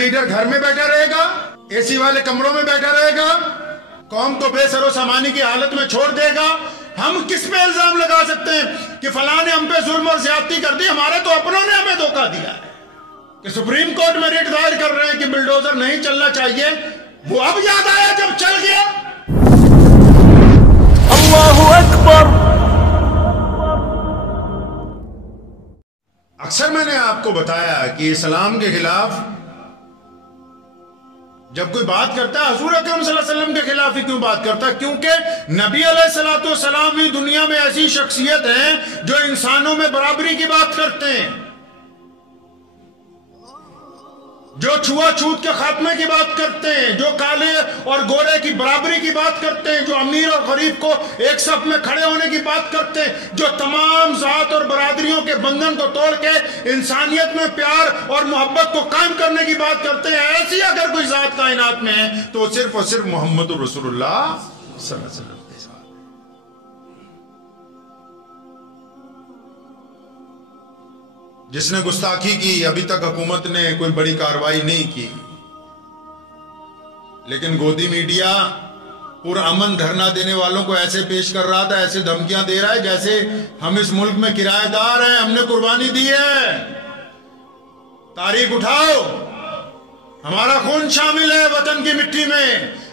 Leader घर में बैठा रहेगा, एसी वाले कमरों में बैठा रहेगा, कौम को बेसरो सामानी की हालत में छोड़ देगा, हम किस पे इल्जाम लगा सकते हैं कि फलां ने हम पे जुल्म और ज्यादती कर दी? हमारे तो अपनों ने हमें धोखा दिया है कि सुप्रीम कोर्ट में रिट दायर कर रहे हैं कि बुलडोजर नहीं चलना चाहिए। वो अब याद आया जब चल गया। अल्लाहु अकबर। अक्सर मैंने आपको बताया कि इस्लाम के खिलाफ जब कोई बात करता है, हुजूर अकरम सल्लल्लाहु अलैहि वसल्लम के खिलाफ ही क्यों बात करता है? क्योंकि नबी अलैहिस्सलातु वस्सलाम ही दुनिया में ऐसी शख्सियत है जो इंसानों में बराबरी की बात करते हैं, जो छुआछूत के खात्मे की बात करते हैं, जो काले और गोरे की बराबरी की बात करते हैं, जो अमीर और गरीब को एक सफ में खड़े होने की बात करते हैं, जो तमाम जात और बरादरियों के बंधन को तोड़ के इंसानियत में प्यार और मोहब्बत को कायम करने की बात करते हैं। ऐसी अगर कोई जात कायनात में है तो सिर्फ और सिर्फ मोहम्मद रसूलुल्लाह सल्लल्लाहु अलैहि वसल्लम। जिसने गुस्ताखी की, अभी तक हुकूमत ने कोई बड़ी कार्रवाई नहीं की, लेकिन गोदी मीडिया पुरअमन धरना देने वालों को ऐसे पेश कर रहा था, ऐसे धमकियां दे रहा है जैसे हम इस मुल्क में किराएदार हैं, हमने कुर्बानी दी है, तारीख उठाओ, हमारा खून शामिल है वतन की मिट्टी में,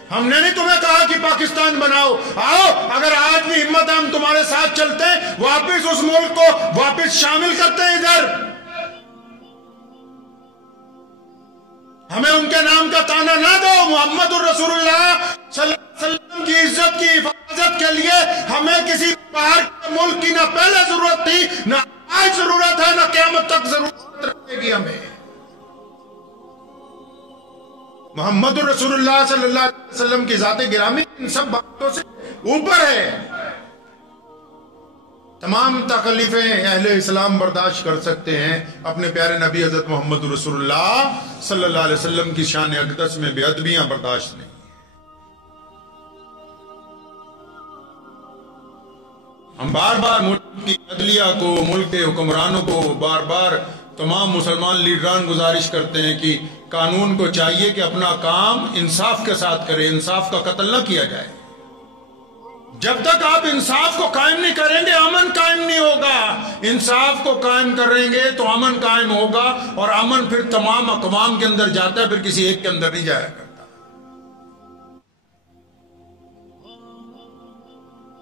हमने नहीं तुम्हें कहा कि पाकिस्तान बनाओ, आओ, अगर आज भी हिम्मत है हम तुम्हारे साथ चलते हैं, वापस उस मुल्क को वापस शामिल करते हैं इधर। हमें उनके नाम का ताना ना दो। मोहम्मद रसूलुल्लाह सल्लल्लाहु अलैहि वसल्लम की इज्जत की हिफाजत के लिए हमें किसी बाहर के मुल्क की ना पहले जरूरत थी, ना आज जरूरत है, ना क़यामत तक जरूरत रहेगी। हमें मोहम्मद रसूलुल्लाह सल्लल्लाहु अलैहि वसल्लम की ज़ात गिरामी इन सब बातों से ऊपर है। तमाम तकलीफें अहले इस्लाम बर्दाश्त कर सकते हैं, अपने प्यारे नबी हज़रत मोहम्मद रसूलुल्लाह सल्लल्लाहु अलैहि वसल्लम की शान अक़दस में बेअदबियां बर्दाश्त नहीं। हम बार बार मुल्क की अदलिया को, मुल्क के हुक्मरानों को बार बार तमाम मुसलमान लीडरान गुजारिश करते हैं कि कानून को चाहिए कि अपना काम इंसाफ के साथ करे, इंसाफ का कत्ल न किया जाए। जब तक आप इंसाफ को कायम नहीं करेंगे अमन कायम नहीं होगा। इंसाफ को कायम करेंगे तो अमन कायम होगा, और अमन फिर तमाम अक़वाम के अंदर जाता है, फिर किसी एक के अंदर नहीं जाया करता।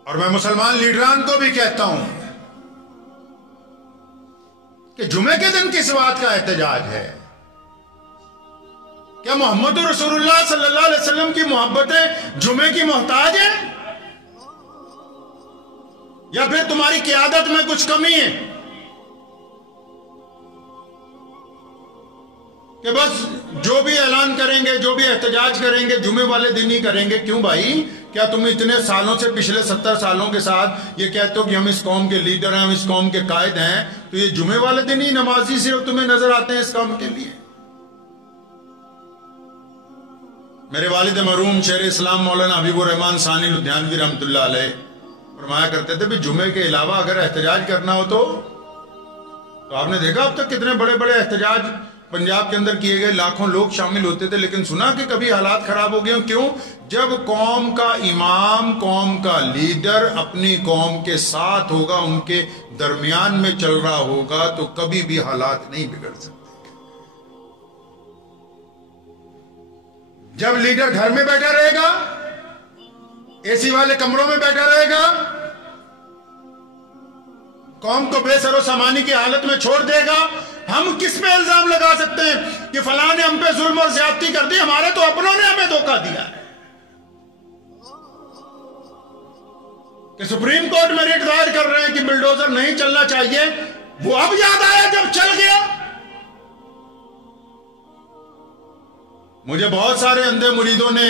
और मैं मुसलमान लीडरान को भी कहता हूं कि जुमे के दिन किस बात का एहतजाज है? क्या मोहम्मद रसूलुल्लाह सल्लल्लाहु अलैहि वसल्लम की मोहब्बतें जुमे की मोहताज है, या फिर तुम्हारी क़यादत में कुछ कमी है कि बस जो भी ऐलान करेंगे, जो भी एहतजाज करेंगे जुमे वाले दिन ही करेंगे? क्यों भाई, क्या तुम इतने सालों से, पिछले 70 सालों के साथ ये कहते हो कि हम इस कौम के लीडर हैं, हम इस कौम के कायद हैं, तो ये जुमे वाले दिन ही नमाजी सिर्फ तुम्हें नजर आते हैं इस काम के लिए? मेरे वालिद मरहूम शेर इस्लाम मौलाना हबीबुर रहमान सानी लुधियानवी रहमतुल्लाह अलैह फरमाया करते थे भी जुमे के अलावा अगर एहतजाज करना हो तो आपने देखा अब तक कितने बड़े बड़े एहतजाज पंजाब के अंदर किए गए, लाखों लोग शामिल होते थे, लेकिन सुना कि कभी हालात खराब हो गए। क्यों? जब कौम का इमाम, कौम का लीडर अपनी कौम के साथ होगा, उनके दरमियान में चल रहा होगा, तो कभी भी हालात नहीं बिगड़ सकते। जब लीडर घर में बैठा रहेगा, एसी वाले कमरों में बैठा रहेगा, कौम को बेसरो सामानी की हालत में छोड़ देगा, हम किस पे इल्जाम लगा सकते हैं कि फलां ने हम पे जुल्म और ज्यादती कर दी? हमारे तो अपनों ने हमें धोखा दिया है कि सुप्रीम कोर्ट में रिट दायर कर रहे हैं कि बुलडोजर नहीं चलना चाहिए। वो अब याद आया जब चल गया। मुझे बहुत सारे अंधे मुरीदों ने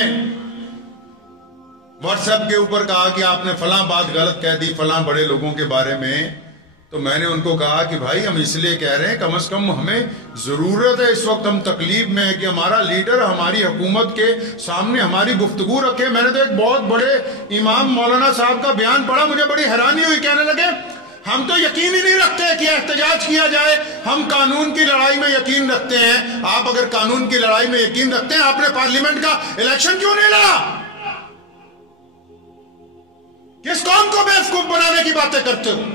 व्हाट्सएप के ऊपर कहा कि आपने फलां बात गलत कह दी फलां बड़े लोगों के बारे में, तो मैंने उनको कहा कि भाई हम इसलिए कह रहे हैं, कम से कम हमें जरूरत है, इस वक्त हम तकलीफ में है कि हमारा लीडर हमारी हुकूमत के सामने हमारी गुफ्तगू रखे। मैंने तो एक बहुत बड़े इमाम मौलाना साहब का बयान पढ़ा, मुझे बड़ी हैरानी हुई। कहने लगे हम तो यकीन ही नहीं रखते कि एहतजाज किया जाए। हम कानून की लड़ाई में यकीन रखते हैं। आप अगर कानून की लड़ाई में यकीन रखते हैं, आपने पार्लियामेंट का इलेक्शन क्यों नहीं लड़ा? किस कौम को बेवकूफ बनाने की बातें करते हो?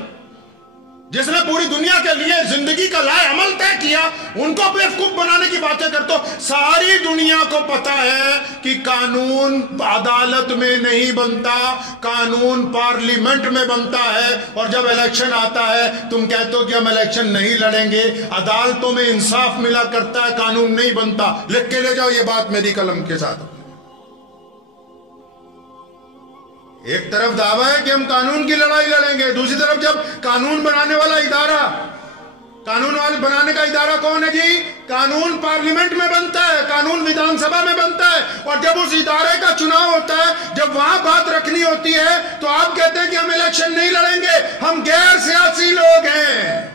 जिसने पूरी दुनिया के लिए जिंदगी का लाए अमल तय किया, उनको बेवकूफ बनाने की बातें करते हो। सारी दुनिया को पता है कि कानून अदालत में नहीं बनता, कानून पार्लियामेंट में बनता है। और जब इलेक्शन आता है तुम कहते हो कि हम इलेक्शन नहीं लड़ेंगे। अदालतों में इंसाफ मिला करता है, कानून नहीं बनता। लिख के ले जाओ ये बात मेरी कलम के साथ। एक तरफ दावा है कि हम कानून की लड़ाई लड़ेंगे, दूसरी तरफ जब कानून बनाने वाला इदारा, कानून वाले बनाने का इदारा कौन है जी? कानून पार्लियामेंट में बनता है, कानून विधानसभा में बनता है। और जब उस इदारे का चुनाव होता है, जब वहां बात रखनी होती है, तो आप कहते हैं कि हम इलेक्शन नहीं लड़ेंगे, हम गैर सियासी लोग हैं।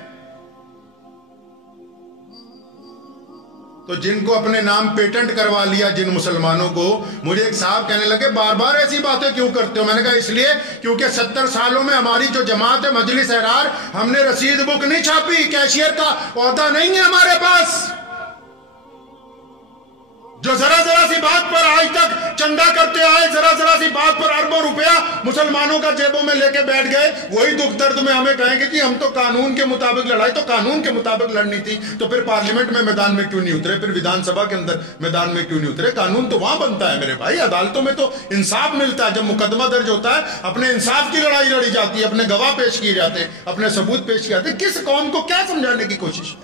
तो जिनको अपने नाम पेटेंट करवा लिया, जिन मुसलमानों को, मुझे एक साहब कहने लगे बार बार ऐसी बातें क्यों करते हो? मैंने कहा इसलिए क्योंकि 70 सालों में हमारी जो जमात है मजलिस एहरार, हमने रसीद बुक नहीं छापी, कैशियर का ओहदा नहीं है हमारे पास। जो जरा जरा सी बात पर आज तक चंदा करते आए, जरा जरा सी बात पर अरबों रुपया मुसलमानों का जेबों में लेके बैठ गए, वही दुख दर्द में हमें कहेंगे कि हम तो कानून के मुताबिक लड़ाई, तो कानून के मुताबिक लड़नी थी तो फिर पार्लियामेंट में मैदान में क्यों नहीं उतरे? फिर विधानसभा के अंदर मैदान में क्यों नहीं उतरे? कानून तो वहां बनता है मेरे भाई, अदालतों में तो इंसाफ मिलता है। जब मुकदमा दर्ज होता है, अपने इंसाफ की लड़ाई लड़ी जाती है, अपने गवाह पेश किए जाते हैं, अपने सबूत पेश किए जाते हैं। किस कौम को क्या समझाने की कोशिश?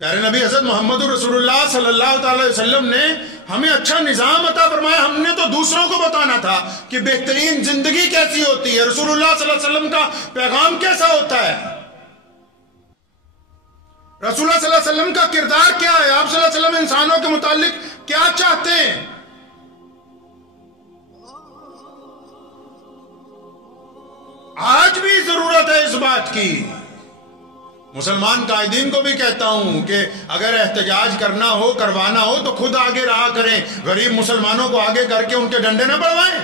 प्यारे नबी हज़रत मोहम्मद रसूलुल्लाह सल्लल्लाहु अलैहि वसल्लम ने हमें अच्छा निजाम अता फरमाया। हमने तो दूसरों को बताना था कि बेहतरीन जिंदगी कैसी होती है, रसूलुल्लाह सल्लल्लाहु अलैहि वसल्लम का पैगाम कैसा होता है, रसूलुल्लाह सल्लल्लाहु अलैहि वसल्लम का किरदार क्या है, आप सल्लल्लाहु अलैहि वसल्लम इंसानों के मुतालिक क्या चाहते हैं। आज भी जरूरत है इस बात की। मुसलमान कायदीन को भी कहता हूं कि अगर एहतजाज करना हो, करवाना हो, तो खुद आगे रहा करें। गरीब मुसलमानों को आगे करके उनके डंडे न बढ़वाएं।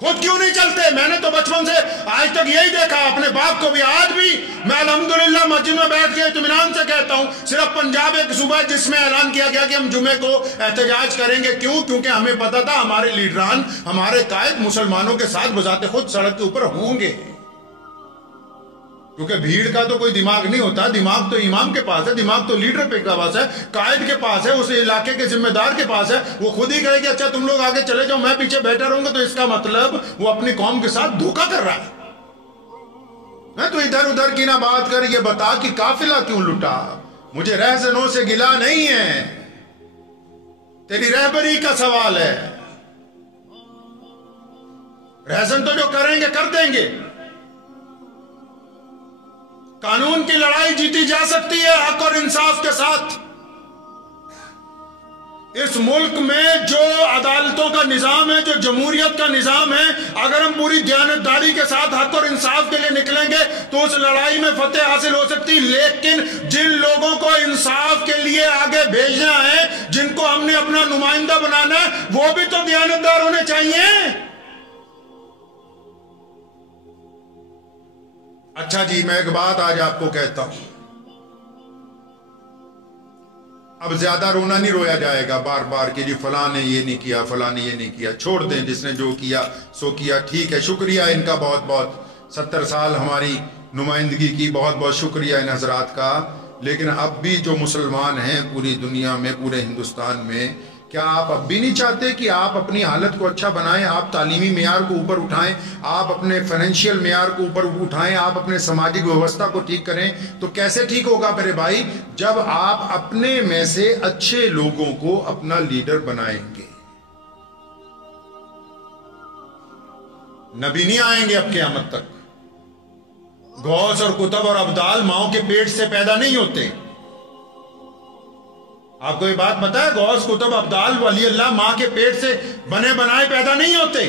खुद क्यों नहीं चलते? मैंने तो बचपन से आज तक यही देखा, अपने बाप को भी। आज भी मैं अल्हम्दुलिल्लाह मस्जिद में बैठ के इत्मीनान से कहता हूं, सिर्फ पंजाब एक सूबा है जिसमें ऐलान किया गया कि हम जुमे को एहतजाज करेंगे। क्यों? क्योंकि हमें पता था हमारे लीडरान, हमारे कायद मुसलमानों के साथ बजाते खुद सड़क के ऊपर होंगे। क्योंकि भीड़ का तो कोई दिमाग नहीं होता, दिमाग तो इमाम के पास है, दिमाग तो लीडर के पास है, कायद के पास है, उस इलाके के जिम्मेदार के पास है। वो खुद ही कहेगी अच्छा तुम लोग आगे चले जाओ, मैं पीछे बैठा रहूंगा, तो इसका मतलब वो अपनी कौम के साथ धोखा कर रहा है। मैं तो इधर उधर की ना बात कर, ये बता कि काफिला क्यों लुटा। मुझे रहजनों से गिला नहीं है, तेरी रहबरी का सवाल है। रहजन तो जो करेंगे कर देंगे। कानून की लड़ाई जीती जा सकती है हक और इंसाफ के साथ। इस मुल्क में जो अदालतों का निजाम है, जो जमहूरियत का निजाम है, अगर हम पूरी दयानतदारी के साथ हक और इंसाफ के लिए निकलेंगे तो उस लड़ाई में फतेह हासिल हो सकती। लेकिन जिन लोगों को इंसाफ के लिए आगे भेजना है, जिनको हमने अपना नुमाइंदा बनाना है, वो भी तो दयानतदार होने चाहिए। अच्छा जी, मैं एक बात आज आपको कहता हूं, अब ज्यादा रोना नहीं रोया जाएगा बार बार कि जी फलां ने ये नहीं किया, फलां ने ये नहीं किया। छोड़ दें, जिसने जो किया सो किया, ठीक है, शुक्रिया इनका बहुत बहुत। 70 साल हमारी नुमाइंदगी की, बहुत बहुत शुक्रिया इन हजरात का। लेकिन अब भी जो मुसलमान हैं पूरी दुनिया में, पूरे हिंदुस्तान में, क्या आप अब भी नहीं चाहते कि आप अपनी हालत को अच्छा बनाएं, आप तालीमी मेयार को ऊपर उठाएं, आप अपने फाइनेंशियल मेयार को ऊपर उठाएं, आप अपने सामाजिक व्यवस्था को ठीक करें? तो कैसे ठीक होगा मेरे भाई? जब आप अपने में से अच्छे लोगों को अपना लीडर बनाएंगे। नबी नहीं आएंगे अब क़यामत तक। गौस और कुतुब और अब्दाल माओ के पेट से पैदा नहीं होते। आपको ये बात पता है? गौस कुतुब अब्दाल वली अल्लाह मां के पेट से बने बनाए पैदा नहीं होते।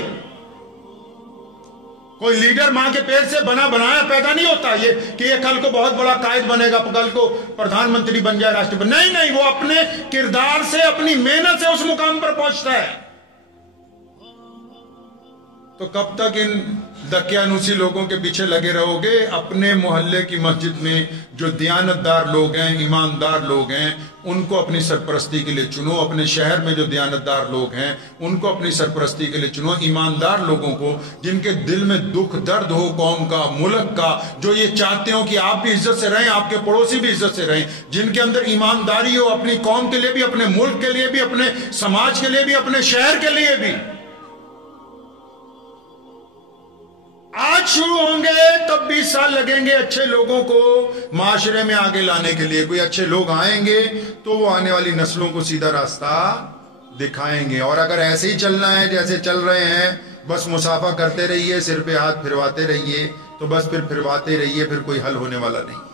कोई लीडर मां के पेट से बना बनाया पैदा नहीं होता ये कि ये कल को बहुत बड़ा कायद बनेगा, कल को प्रधानमंत्री बन जाए, राष्ट्रपति। नहीं नहीं, वो अपने किरदार से, अपनी मेहनत से उस मुकाम पर पहुंचता है। तो कब तक इन दकियानूसी लोगों के पीछे लगे रहोगे? अपने मोहल्ले की मस्जिद में जो दियानतदार लोग हैं, ईमानदार लोग हैं, उनको अपनी सरपरस्ती के लिए चुनो। अपने शहर में जो दियानतदार लोग हैं उनको अपनी सरपरस्ती के लिए चुनो। ईमानदार लोगों को, जिनके दिल में दुख दर्द हो कौम का, मुल्क का, जो ये चाहते हो कि आप भी इज्जत से रहें, आपके पड़ोसी भी इज्जत से रहें, जिनके अंदर ईमानदारी हो अपनी कौम के लिए भी, अपने मुल्क के लिए भी, अपने समाज के लिए भी, अपने शहर के लिए भी। आज शुरू होंगे तब 20 साल लगेंगे अच्छे लोगों को माशरे में आगे लाने के लिए। कोई अच्छे लोग आएंगे तो वो आने वाली नस्लों को सीधा रास्ता दिखाएंगे। और अगर ऐसे ही चलना है जैसे चल रहे हैं, बस मुसाफा करते रहिए, सिर पे हाथ फिरवाते रहिए, तो बस फिर फिरवाते रहिए, फिर कोई हल होने वाला नहीं है।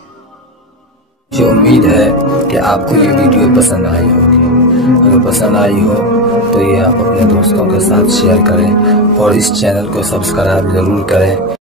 मुझे उम्मीद है कि आपको ये वीडियो पसंद आई होगी। अगर पसंद आई हो तो ये आप अपने दोस्तों के साथ शेयर करें और इस चैनल को सब्सक्राइब जरूर करें।